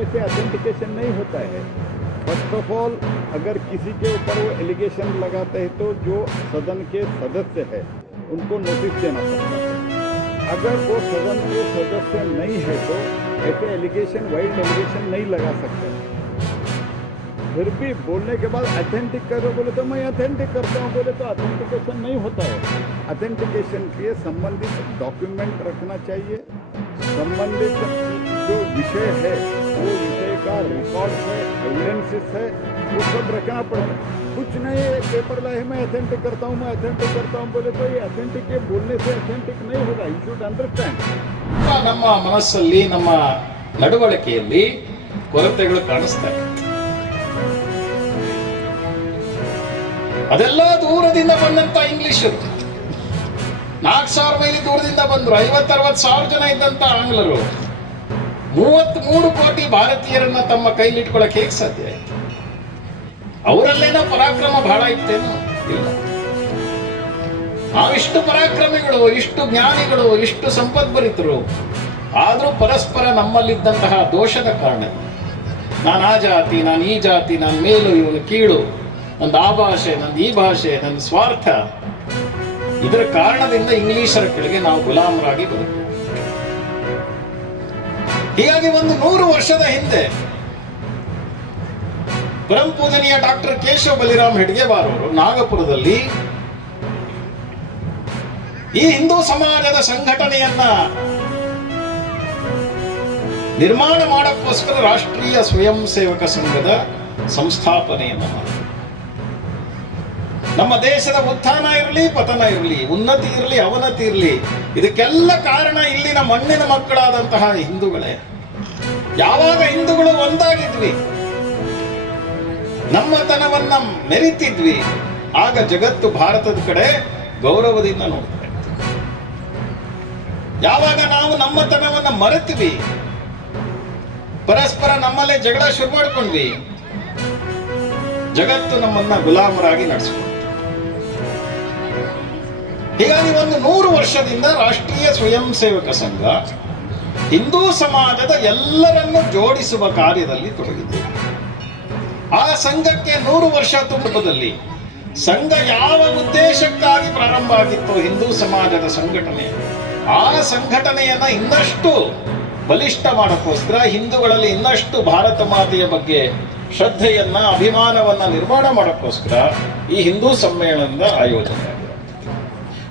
बोलने से ऑथेंटिकेशन नहीं होता है। फर्स्ट ऑफ ऑल अगर किसी के ऊपर वो एलिगेशन लगाते हैं तो जो सदन के सदस्य है उनको नोटिस देना पड़ता है। अगर वो सदन के सदस्य नहीं है तो ऐसे एलिगेशन वाइल्ड एलिगेशन नहीं लगा सकते। फिर भी बोलने के बाद ऑथेंटिक करो बोले तो मैं ऑथेंटिक करता हूँ बोले तो ऑथेंटिकेशन नहीं होता है। ऑथेंटिकेशन के संबंधित डॉक्यूमेंट रखना चाहिए, संबंधित जो विषय है वो विषय का रिकॉर्ड है, एविडेंसेस है, वो सब रखना पड़ेगा। कुछ नहीं है पेपर लाए मैं ऑथेंटिक करता हूँ मैं ऑथेंटिक करता हूँ बोले तो ये ऑथेंटिक बोलने से ऑथेंटिक नहीं होगा। You should understand. ನಮ್ಮ ಮನಸ್ಸಲ್ಲಿ ನಮ್ಮ ನಡವಳಿಕೆಯಲ್ಲಿ ಕೊರತೆಗಳು ಕಾಣಿಸ್ತಾ ಇದೆ. ಅದೆಲ್ಲ ದೂರದಿಂದ ಬಂದಂತ ಇಂಗ್ಲಿಷ್ 4,000 ಮೈಲಿ ದೂರದಿಂದ ಬಂದ್ರು. 50-60 ಜನ ಇದ್ದಂತ ಆಂಗ್ಲರು 33 ಕೋಟಿ ಭಾರತೀಯರನ್ನ ತಮ್ಮ ಕೈಲಿಟ್ಕೊಳಕ್ ಹೇಗೆ ಸಾಧ್ಯ ಆಯ್ತು? ಅವರಲ್ಲೇನೋ ಪರಾಕ್ರಮ ಬಹಳ ಇತ್ತೇನೋ? ಇಲ್ಲ. ನಾವಿಷ್ಟು ಪರಾಕ್ರಮಿಗಳು, ಇಷ್ಟು ಜ್ಞಾನಿಗಳು, ಇಷ್ಟು ಸಂಪದ್ಭರಿತರು, ಆದ್ರೂ ಪರಸ್ಪರ ನಮ್ಮಲ್ಲಿದ್ದಂತಹ ದೋಷದ ಕಾರಣ ನಾನು ಆ ಜಾತಿ, ನಾನು ಈ ಜಾತಿ, ನಾನು ಮೇಲು, ಇವನು ಕೀಳು, ನಂದು ಆ ಭಾಷೆ, ನಂದು ಈ ಭಾಷೆ, ನನ್ನ ಸ್ವಾರ್ಥ, ಇದರ ಕಾರಣದಿಂದ ಇಂಗ್ಲಿಷರ ಕೆಳಗೆ ನಾವು ಗುಲಾಮರಾಗಿ ಬದುಕು. ಹೀಗಾಗಿ ಒಂದು 100 ವರ್ಷದ ಹಿಂದೆ ಪರಂ ಪೂಜನೀಯ ಡಾಕ್ಟರ್ ಕೇಶವ ಬಲಿರಾಮ್ ಹೆಡ್ಗೇವಾರ್ ಅವರು ನಾಗಪುರದಲ್ಲಿ ಈ ಹಿಂದೂ ಸಮಾಜದ ಸಂಘಟನೆಯನ್ನ ನಿರ್ಮಾಣ ಮಾಡಕ್ಕೋಸ್ಕರ ರಾಷ್ಟ್ರೀಯ ಸ್ವಯಂ ಸೇವಕ ಸಂಘದ ಸಂಸ್ಥಾಪನೆಯನ್ನ ಮಾಡಿದರು. ನಮ್ಮ ದೇಶದ ಉತ್ಥಾನ ಇರಲಿ, ಪತನ ಇರಲಿ, ಉನ್ನತಿ ಇರಲಿ, ಅವನತಿ ಇರಲಿ, ಇದಕ್ಕೆಲ್ಲ ಕಾರಣ ಇಲ್ಲಿನ ಮಣ್ಣಿನ ಮಕ್ಕಳಾದಂತಹ ಹಿಂದೂಗಳೇ. ಯಾವಾಗ ಹಿಂದೂಗಳು ಒಂದಾಗಿದ್ವಿ, ನಮ್ಮತನವನ್ನ ಮೆರಿತಿದ್ವಿ, ಆಗ ಜಗತ್ತು ಭಾರತದ ಕಡೆ ಗೌರವದಿಂದ ನೋಡ್ತಾ ಇತ್ತು. ಯಾವಾಗ ನಾವು ನಮ್ಮತನವನ್ನ ಮರೆತ್ವಿ, ಪರಸ್ಪರ ನಮ್ಮಲ್ಲೇ ಜಗಳ ಶುರು ಮಾಡ್ಕೊಂಡ್ವಿ, ಜಗತ್ತು ನಮ್ಮನ್ನ ಗುಲಾಮರಾಗಿ ನಡೆಸಿಕೊಂಡು. ಹೀಗಾಗಿ ಒಂದು 100 ವರ್ಷದಿಂದ ರಾಷ್ಟ್ರೀಯ ಸ್ವಯಂ ಸೇವಕ ಸಂಘ ಹಿಂದೂ ಸಮಾಜದ ಎಲ್ಲರನ್ನು ಜೋಡಿಸುವ ಕಾರ್ಯದಲ್ಲಿ ತೊಡಗಿದೆ. ಆ ಸಂಘಕ್ಕೆ 100 ವರ್ಷ ತುಂಬದಲ್ಲಿ ಸಂಘ ಯಾವ ಉದ್ದೇಶಕ್ಕಾಗಿ ಪ್ರಾರಂಭ ಆಗಿತ್ತು, ಹಿಂದೂ ಸಮಾಜದ ಸಂಘಟನೆ, ಆ ಸಂಘಟನೆಯನ್ನ ಇನ್ನಷ್ಟು ಬಲಿಷ್ಠ ಮಾಡಕ್ಕೋಸ್ಕರ, ಹಿಂದೂಗಳಲ್ಲಿ ಇನ್ನಷ್ಟು ಭಾರತ ಮಾತೆಯ ಬಗ್ಗೆ ಶ್ರದ್ಧೆಯನ್ನ, ಅಭಿಮಾನವನ್ನ ನಿರ್ಮಾಣ ಮಾಡಕ್ಕೋಸ್ಕರ ಈ ಹಿಂದೂ ಸಮ್ಮೇಳನದ ಆಯೋಜನೆ ಆಗಿದೆ.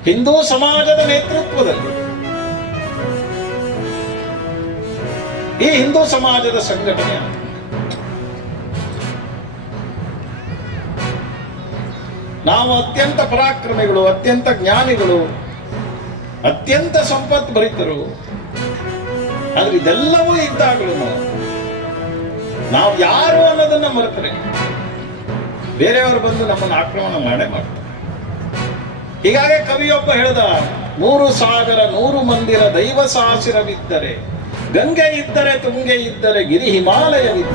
ಹಿಂದೂ ಸಮಾಜದ ನೇತೃತ್ವದಲ್ಲಿ ಈ ಹಿಂದೂ ಸಮಾಜದ ಸಂಘಟನೆ ನಾವು ಅತ್ಯಂತ ಪರಾಕ್ರಮಿಗಳು, ಅತ್ಯಂತ ಜ್ಞಾನಿಗಳು, ಅತ್ಯಂತ ಸಂಪತ್ ಭರಿತರು. ಆದ್ರೆ ಇದೆಲ್ಲವೂ ಇದ್ದಾಗಲೂ ನಾವು ಯಾರು ಅನ್ನೋದನ್ನ ಮರೆತರೆ ಬೇರೆಯವರು ಬಂದು ನಮ್ಮನ್ನು ಆಕ್ರಮಣ ಮಾಡೇ ಮಾಡ್ತಾರೆ. ಹೀಗಾಗಿ ಕವಿಯೊಬ್ಬ ಹೇಳ್ದ, 100 ಸಾಗರ 100 ಮಂದಿರ ದೈವ ಸಾಸಿರವಿದ್ದರೆ, ಗಂಗೆ ಇದ್ದರೆ ತುಂಗೆ ಇದ್ದರೆ ಗಿರಿ ಹಿಮಾಲಯವಿದ್ದರೆ